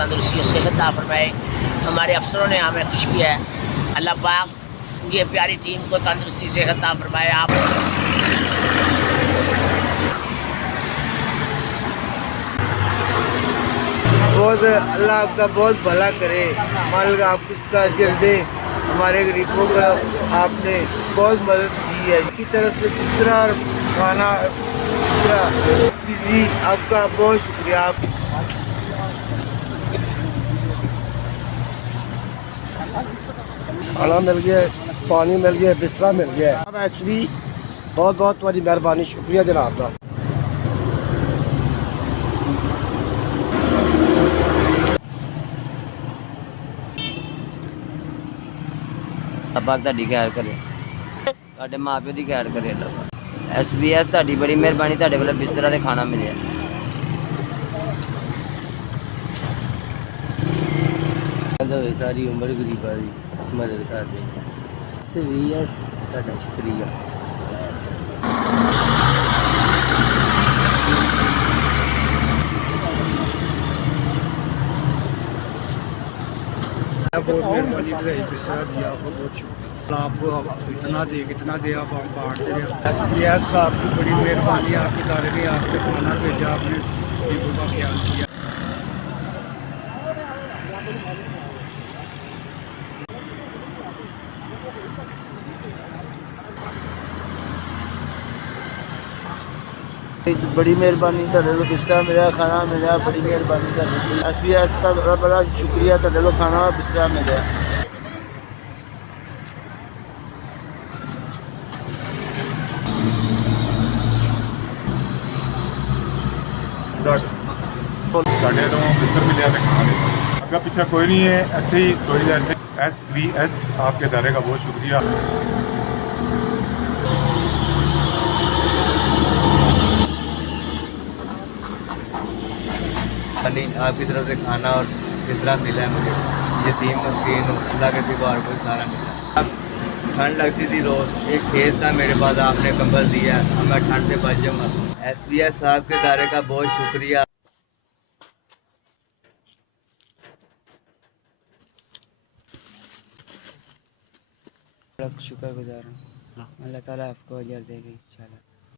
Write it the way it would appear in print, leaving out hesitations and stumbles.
तंदुरुस्ती और सेहत अता फरमाए। हमारे अफसरों ने हमें खुश किया है। अल्लाह पाक ये प्यारी टीम को तंदुरुस्ती सेहत अता फरमाए। आप बहुत अल्लाह आपका बहुत भला करे, मालिक आपको इसका अजर दे। हमारे गरीबों का आपने बहुत मदद की है। की तरफ से बिस्तरा और खाना बिजी, आपका बहुत शुक्रिया। आप खाना मिल गया, पानी मिल गया, बिस्तरा मिल गया। अब ऐसी बहुत बहुत तुम्हारी मेहरबानी, शुक्रिया जनाब का। पाक तुहाडी खैर करे, तुहाडे माँ प्यो दी खैर करे। SBS तुहाडी बड़ी मेहरबानी, तुहाडे वाला बिस्तरा ते खाना मिले। सारी उम्र गरीबा दी मदद कर दे। SBS तुहाडा शुक्रिया। बहुत मेहरबानी बढ़ाई, बिस्तरा दिया, आपको बहुत शुक्रिया। आपको इतना दे आप बांटते रहे। SBS साहब की बड़ी मेहरबानी, आपके इदारे ने आपके खाना भेजा, आपने गरीबों का ख्याल किया। बड़ी मेहरबानी, तुहाडे बिस्तरा मिला, खाना मिला, बड़ी मेहरबानी तुहाडी। SBS का बड़ा शुक्रिया, तुहाडे खाना और बिस्तरा मिला। ਸਾਡੇ ਤੋਂ ਬਿਸਤਰ ਮਿਲਿਆ ਤੇ ਖਾਣਾ ਮਿਲਿਆ। ਅੱਗਾ ਪਿੱਛਾ ਕੋਈ नहीं है, ऐसे ही सोई जाते। SBS आपके इदारे का बहुत शुक्रिया। आपकी तरफ से खाना और बिस्तरा मिला है मुझे। यतीम मस्कीन अल्लाह के सिवा और कोई सहारा मिला। अब ठंड लगती थी रोज़, एक खेत था मेरे पास, आपने कंबल दिया, अब मैं ठंड से बच जाऊँगा। SBS साहब के इदारे का बहुत शुक्रिया। शुक्रगुजार हूँ। अल्लाह ताला आपको अजर देगा इंशाल्लाह।